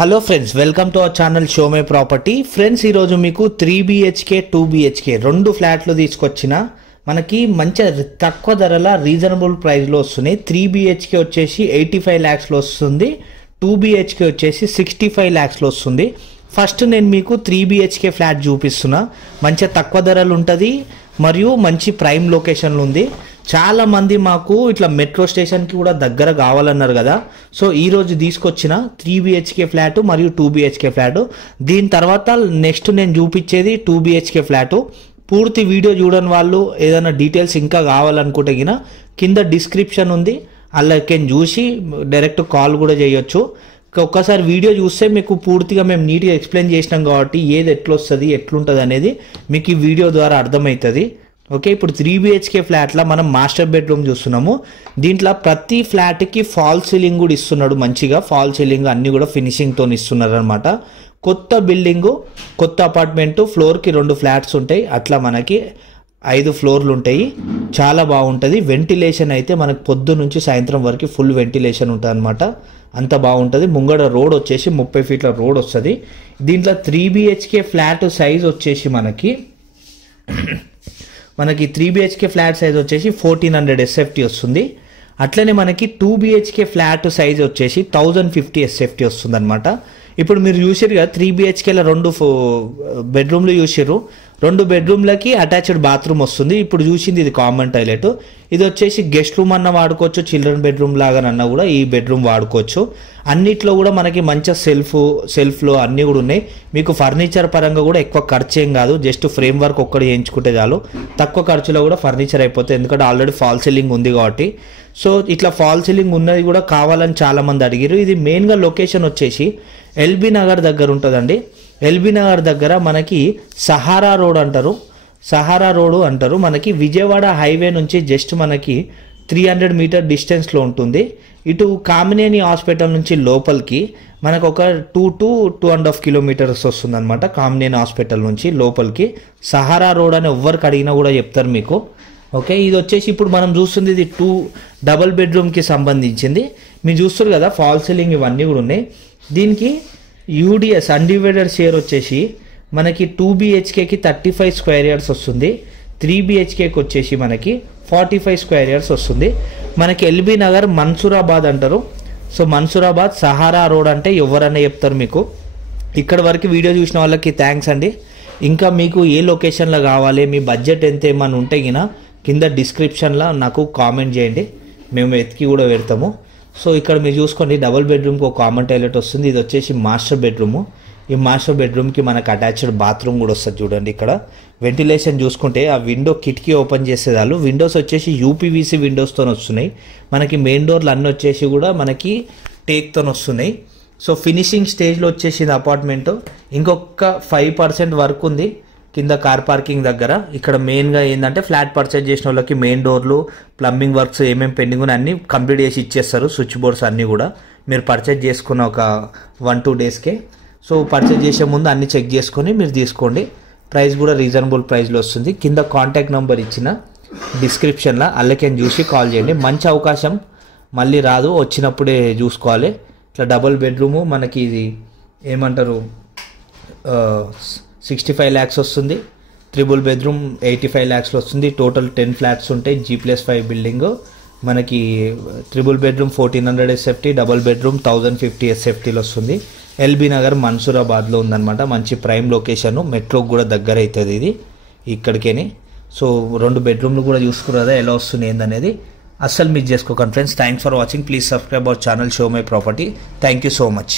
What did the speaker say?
Hello friends, welcome to our channel show my property. Friends, ఈరోజు మీకు 3BHK 2BHK రెండు ఫ్లాట్లు తీసుకొచ్చిన మనకి మంచి తక్కువ ధరల రీజనబుల్ ప్రైస్లో వస్తున్నాయి. 3BHK వచ్చేసి 85 lakhsలో వస్తుంది, 2BHK వచ్చేసి 65 lakhsలో వస్తుంది. ఫస్ట్ నేను మీకు 3BHK ఫ్లాట్ చూపిస్తున్నా. మంచి తక్కువ ధరలు ఉంటుంది మరియు మంచి ప్రైమ్ లొకేషన్లో ఉంది. చాలా మంది మాకు ఇట్లా మెట్రో స్టేషన్కి కూడా దగ్గర కావాలన్నారు కదా, సో ఈరోజు తీసుకొచ్చిన 3BHK ఫ్లాట్ మరియు 2BHK ఫ్లాట్. దీని తర్వాత నెక్స్ట్ నేను చూపించేది 2BHK ఫ్లాట్. పూర్తి వీడియో చూడని వాళ్ళు ఏదైనా డీటెయిల్స్ ఇంకా కావాలనుకుంటే కింద డిస్క్రిప్షన్ ఉంది, అలాగే చూసి డైరెక్ట్ కాల్ కూడా చేయొచ్చు. ఒక్కసారి వీడియో చూస్తే మీకు పూర్తిగా మేము నీట్గా ఎక్స్ప్లెయిన్ చేసినాం కాబట్టి ఏది ఎట్లొస్తుంది ఎట్లుంటుంది అనేది మీకు ఈ వీడియో ద్వారా అర్థమవుతుంది. ఓకే, ఇప్పుడు 3BHK ఫ్లాట్లో మనం మాస్టర్ బెడ్రూమ్ చూస్తున్నాము. దీంట్లో ప్రతి ఫ్లాట్కి ఫాల్ సీలింగ్ కూడా ఇస్తున్నాడు. మంచిగా ఫాల్ సీలింగ్ అన్నీ కూడా ఫినిషింగ్తో ఇస్తున్నారు అనమాట. కొత్త బిల్డింగు, కొత్త అపార్ట్మెంటు, ఫ్లోర్కి 2 ఫ్లాట్స్ ఉంటాయి. అట్లా మనకి 5 ఫ్లోర్లు ఉంటాయి. చాలా బాగుంటుంది. వెంటిలేషన్ అయితే మనకు పొద్దు నుంచి సాయంత్రం వరకు ఫుల్ వెంటిలేషన్ ఉంటుంది అనమాట. అంత బాగుంటుంది. ముంగడ రోడ్ వచ్చేసి 30 ఫీట్ల రోడ్ వస్తుంది. దీంట్లో 3BHK ఫ్లాట్ సైజ్ వచ్చేసి మనకి 3BHK ఫ్లాట్ సైజ్ వచ్చేసి 1400 SFT వస్తుంది. అట్లనే మనకి 2BHK ఫ్లాట్ సైజ్ వచ్చేసి 1050 SFT వస్తుంది అనమాట. ఇప్పుడు మీరు చూసారు కదా, 3BHKలో 2 బెడ్రూమ్లు చూసారు. 2 బెడ్రూమ్లకి అటాచ్డ్ బాత్రూమ్ వస్తుంది. ఇప్పుడు చూసింది ఇది కామన్ టాయిలెట్. ఇది వచ్చేసి గెస్ట్ రూమ్ అన్న వాడుకోవచ్చు, చిల్డ్రన్ బెడ్రూమ్ లాగానన్నా కూడా ఈ బెడ్రూమ్ వాడుకోవచ్చు. అన్నిట్లో కూడా మనకి మంచి సెల్ఫ్లో అన్నీ కూడా ఉన్నాయి. మీకు ఫర్నిచర్ పరంగా కూడా ఎక్కువ ఖర్చు ఏం కాదు, జస్ట్ ఫ్రేమ్ వర్క్ ఒక్కటి చేయించుకుంటే చాలు. తక్కువ ఖర్చులో కూడా ఫర్నిచర్ అయిపోతుంది, ఎందుకంటే ఆల్రెడీ ఫాల్ సీలింగ్ ఉంది కాబట్టి. సో ఇట్లా ఫాల్ సీలింగ్ ఉన్నది కూడా కావాలని చాలామంది అడిగారు. ఇది మెయిన్గా లొకేషన్ వచ్చేసి ఎల్బీ నగర్ దగ్గర ఉంటుందండి. ఎల్బీ నగర్ దగ్గర మనకి సహారా రోడ్ అంటారు. మనకి విజయవాడ హైవే నుంచి జస్ట్ మనకి 300 మీటర్ డిస్టెన్స్లో ఉంటుంది. ఇటు కామినేని హాస్పిటల్ నుంచి లోపలికి మనకు ఒక 2 to 2.5 kilometers వస్తుంది అనమాట. కామినేని హాస్పిటల్ నుంచి లోపలికి సహారా రోడ్ అని ఎవరికి అడిగినా కూడా చెప్తారు మీకు. ఓకే, ఇది వచ్చేసి ఇప్పుడు మనం చూస్తుంది ఇది 2 డబుల్ బెడ్రూమ్కి సంబంధించింది. మీరు చూస్తారు కదా, ఫాల్ సీలింగ్ ఇవన్నీ కూడా ఉన్నాయి. దీనికి UDS అన్డివైడెడ్ షేర్ వచ్చేసి మనకి 2BHKకి 35 square yards వస్తుంది. 3BHKకి వచ్చేసి మనకి 45 square yards వస్తుంది. మనకి ఎల్బీ నగర్ మన్సూరాబాద్ అంటారు. సో మన్సూరాబాద్ సహారా రోడ్ అంటే ఎవరన్నా చెప్తారు మీకు. ఇక్కడ వరకు వీడియో చూసిన వాళ్ళకి థ్యాంక్స్ అండి. ఇంకా మీకు ఏ లొకేషన్లో కావాలి, మీ బడ్జెట్ ఎంత ఏమన్నా ఉంటే కింద డిస్క్రిప్షన్లో నాకు కామెంట్ చేయండి, మేము ఎతికి కూడా పెడతాము. సో ఇక్కడ మీరు చూసుకోండి, డబుల్ బెడ్రూమ్కి ఒక కామన్ టాయిలెట్ వస్తుంది. ఇది వచ్చేసి మాస్టర్ బెడ్రూము. ఈ మాస్టర్ బెడ్రూమ్కి మనకు అటాచ్డ్ బాత్రూమ్ కూడా వస్తుంది. చూడండి, ఇక్కడ వెంటిలేషన్ చూసుకుంటే ఆ విండో కిటికీ ఓపెన్ చేసేదాళ్ళు. విండోస్ వచ్చేసి UPVC విండోస్తో వస్తున్నాయి. మనకి మెయిన్ డోర్లు అన్నీ వచ్చేసి కూడా మనకి టేక్తో వస్తున్నాయి. సో ఫినిషింగ్ స్టేజ్లో వచ్చేసింది అపార్ట్మెంట్. ఇంకొక 5% వర్క్ ఉంది కింద కార్ పార్కింగ్ దగ్గర. ఇక్కడ మెయిన్గా ఏంటంటే ఫ్లాట్ పర్చేజ్ చేసిన వాళ్ళకి మెయిన్ డోర్లు, ప్లంబింగ్ వర్క్స్ ఏమేమి పెండింగ్ ఉన్నాయి అన్నీ కంప్లీట్ చేసి ఇచ్చేస్తారు. స్విచ్ బోర్డ్స్ అన్నీ కూడా మీరు పర్చేజ్ చేసుకున్న ఒక 1-2 daysకే. సో పర్చేజ్ చేసే ముందు అన్ని చెక్ చేసుకొని మీరు తీసుకోండి. ప్రైస్ కూడా రీజనబుల్ ప్రైస్లో వస్తుంది. కింద కాంటాక్ట్ నెంబర్ ఇచ్చిన డిస్క్రిప్షన్లో అల్లకేం చూసి కాల్ చేయండి. మంచి అవకాశం మళ్ళీ రాదు, వచ్చినప్పుడే చూసుకోవాలి. ఇట్లా డబుల్ బెడ్రూము మనకి ఇది ఏమంటారు 65 lakhs వస్తుంది. ట్రిపుల్ బెడ్రూమ్ 85 lakhsలో వస్తుంది. టోటల్ 10 ఫ్లాట్స్ ఉంటాయి. G+5 building. మనకి triple bedroom 1400 SFT, double bedroom 1050 SFTలో వస్తుంది. ఎల్బీ నగర్ మన్సూరాబాద్లో ఉందన్నమాట. మంచి ప్రైమ్ లొకేషన్, మెట్రోకి కూడా దగ్గర అవుతుంది ఇది ఇక్కడికేని. సో 2 బెడ్రూమ్లు కూడా చూసుకున్నారా ఎలా వస్తుంది ఏందనేది. అస్సలు మిస్ చేసుకోకండి friends. Thanks for watching. Please subscribe our channel show my property. Thank you so much.